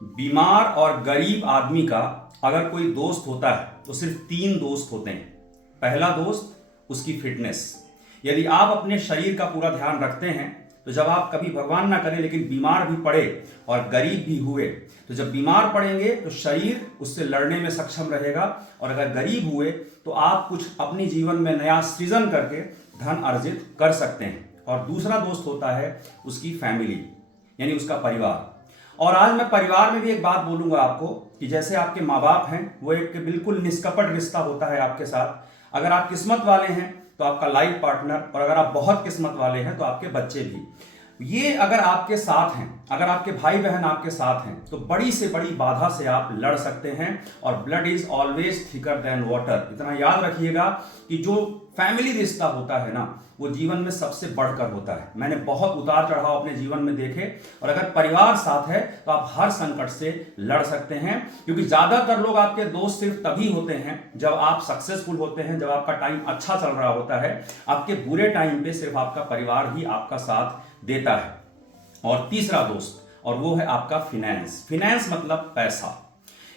बीमार और गरीब आदमी का अगर कोई दोस्त होता है तो सिर्फ तीन दोस्त होते हैं। पहला दोस्त उसकी फिटनेस। यदि आप अपने शरीर का पूरा ध्यान रखते हैं तो जब आप कभी भगवान ना करें लेकिन बीमार भी पड़े और गरीब भी हुए तो जब बीमार पड़ेंगे तो शरीर उससे लड़ने में सक्षम रहेगा, और अगर गरीब हुए तो आप कुछ अपनी जीवन में नया सृजन करके धन अर्जित कर सकते हैं। और दूसरा दोस्त होता है उसकी फैमिली, यानी उसका परिवार। और आज मैं परिवार में भी एक बात बोलूंगा आपको कि जैसे आपके माँ बाप हैं वो एक बिल्कुल निष्कपट रिश्ता होता है आपके साथ। अगर आप किस्मत वाले हैं तो आपका लाइफ पार्टनर, और अगर आप बहुत किस्मत वाले हैं तो आपके बच्चे भी। ये अगर आपके साथ हैं, अगर आपके भाई बहन आपके साथ हैं तो बड़ी से बड़ी बाधा से आप लड़ सकते हैं। और blood is always thicker than water. इतना याद रखिएगा कि जो फैमिली रिश्ता होता है ना वो जीवन में सबसे बढ़कर होता है। मैंने बहुत उतार चढ़ाव अपने जीवन में देखे, और अगर परिवार साथ है तो आप हर संकट से लड़ सकते हैं। क्योंकि ज्यादातर लोग आपके दोस्त सिर्फ तभी होते हैं जब आप सक्सेसफुल होते हैं, जब आपका टाइम अच्छा चल रहा होता है। आपके बुरे टाइम पे सिर्फ आपका परिवार ही आपका साथ देता है। और तीसरा दोस्त, और वो है आपका फिनेंस। फिनेंस मतलब पैसा।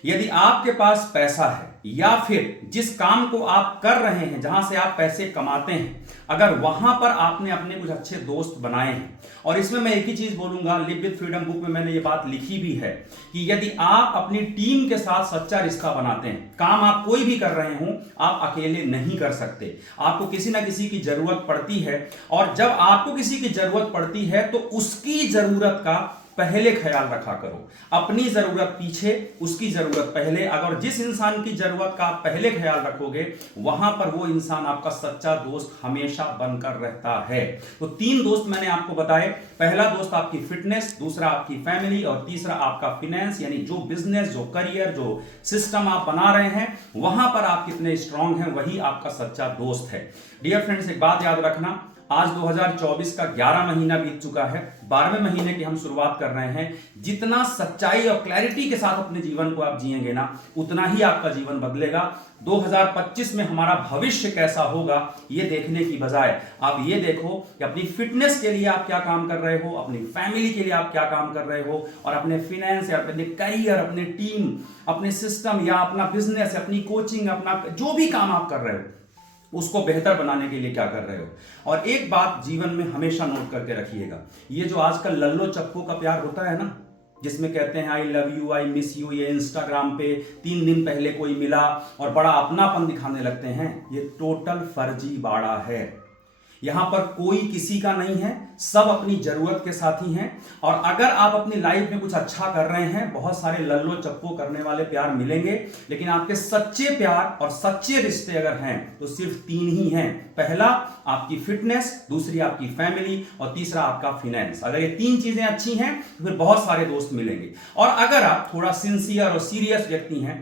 यदि आपके पास पैसा है या फिर जिस काम को आप कर रहे हैं, जहां से आप पैसे कमाते हैं, अगर वहां पर आपने अपने कुछ अच्छे दोस्त बनाए हैं, और इसमें मैं एक ही चीज बोलूंगा, लिव विद फ्रीडम बुक में मैंने ये बात लिखी भी है कि यदि आप अपनी टीम के साथ सच्चा रिश्ता बनाते हैं, काम आप कोई भी कर रहे हो, आप अकेले नहीं कर सकते। आपको किसी ना किसी की जरूरत पड़ती है, और जब आपको किसी की जरूरत पड़ती है तो उसकी जरूरत का पहले ख्याल रखा करो। अपनी जरूरत पीछे, उसकी जरूरत पहले। अगर जिस इंसान की जरूरत का आप पहले ख्याल रखोगे वहां पर वो इंसान आपका सच्चा दोस्त हमेशा बनकर रहता है। तो तीन दोस्त मैंने आपको बताए। पहला दोस्त आपकी फिटनेस, दूसरा आपकी फैमिली, और तीसरा आपका फिनेंस। यानी जो बिजनेस, जो करियर, जो सिस्टम आप बना रहे हैं वहां पर आप कितने स्ट्रांग हैं, वही आपका सच्चा दोस्त है। डियर फ्रेंड्स, एक बात याद रखना, आज 2024 का 11 महीना बीत चुका है, 12वें महीने की हम शुरुआत कर रहे हैं। जितना सच्चाई और क्लैरिटी के साथ अपने जीवन को आप जिएंगे ना, उतना ही आपका जीवन बदलेगा। 2025 में हमारा भविष्य कैसा होगा ये देखने की बजाय आप ये देखो कि अपनी फिटनेस के लिए आप क्या काम कर रहे हो, अपनी फैमिली के लिए आप क्या काम कर रहे हो, और अपने फिनेंस या अपने करियर, अपने टीम, अपने सिस्टम या अपना बिजनेस, अपनी कोचिंग, अपना जो भी काम आप कर रहे हो उसको बेहतर बनाने के लिए क्या कर रहे हो। और एक बात जीवन में हमेशा नोट करके रखिएगा, ये जो आजकल लल्लो चप्पो का प्यार होता है ना, जिसमें कहते हैं I love you, I miss you, ये इंस्टाग्राम पे 3 दिन पहले कोई मिला और बड़ा अपनापन दिखाने लगते हैं, ये टोटल फर्जी बाड़ा है। यहां पर कोई किसी का नहीं है, सब अपनी जरूरत के साथी हैं। और अगर आप अपनी लाइफ में कुछ अच्छा कर रहे हैं, बहुत सारे लल्लो चप्पो करने वाले प्यार मिलेंगे, लेकिन आपके सच्चे प्यार और सच्चे रिश्ते अगर हैं तो सिर्फ 3 ही हैं। पहला आपकी फिटनेस, दूसरी आपकी फैमिली, और तीसरा आपका फिनेंस। अगर ये 3 चीजें अच्छी हैं तो फिर बहुत सारे दोस्त मिलेंगे। और अगर आप थोड़ा सिंसियर और सीरियस व्यक्ति हैं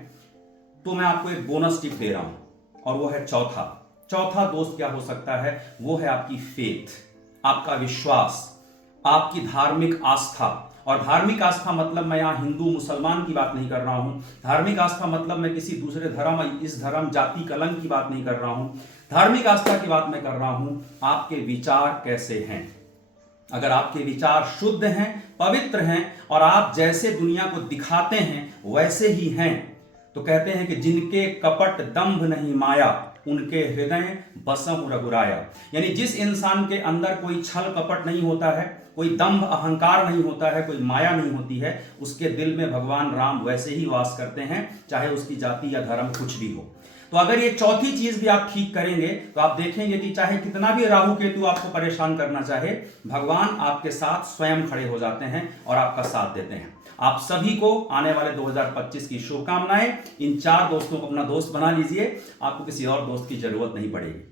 तो मैं आपको एक बोनस टिप दे रहा हूं, और वो है चौथा दोस्त क्या हो सकता है, वो है आपकी फेथ, आपका विश्वास, आपकी धार्मिक आस्था। और धार्मिक आस्था मतलब मैं यहां हिंदू मुसलमान की बात नहीं कर रहा हूं। धार्मिक आस्था मतलब मैं किसी दूसरे धर्म, इस धर्म, जाति, कलंक की बात नहीं कर रहा हूं। धार्मिक आस्था की बात मैं कर रहा हूं आपके विचार कैसे हैं। अगर आपके विचार शुद्ध हैं, पवित्र हैं, और आप जैसे दुनिया को दिखाते हैं वैसे ही हैं, तो कहते हैं कि जिनके कपट दंभ नहीं माया, उनके हृदय बसहु रघुराया। यानी जिस इंसान के अंदर कोई छल कपट नहीं होता है, कोई दंभ अहंकार नहीं होता है, कोई माया नहीं होती है, उसके दिल में भगवान राम वैसे ही वास करते हैं, चाहे उसकी जाति या धर्म कुछ भी हो। तो अगर ये चौथी चीज भी आप ठीक करेंगे तो आप देखेंगे कि चाहे कितना भी राहु केतु आपको परेशान करना चाहे, भगवान आपके साथ स्वयं खड़े हो जाते हैं और आपका साथ देते हैं। आप सभी को आने वाले 2025 की शुभकामनाएं। इन 4 दोस्तों को अपना दोस्त बना लीजिए, आपको किसी और दोस्त की जरूरत नहीं पड़ेगी।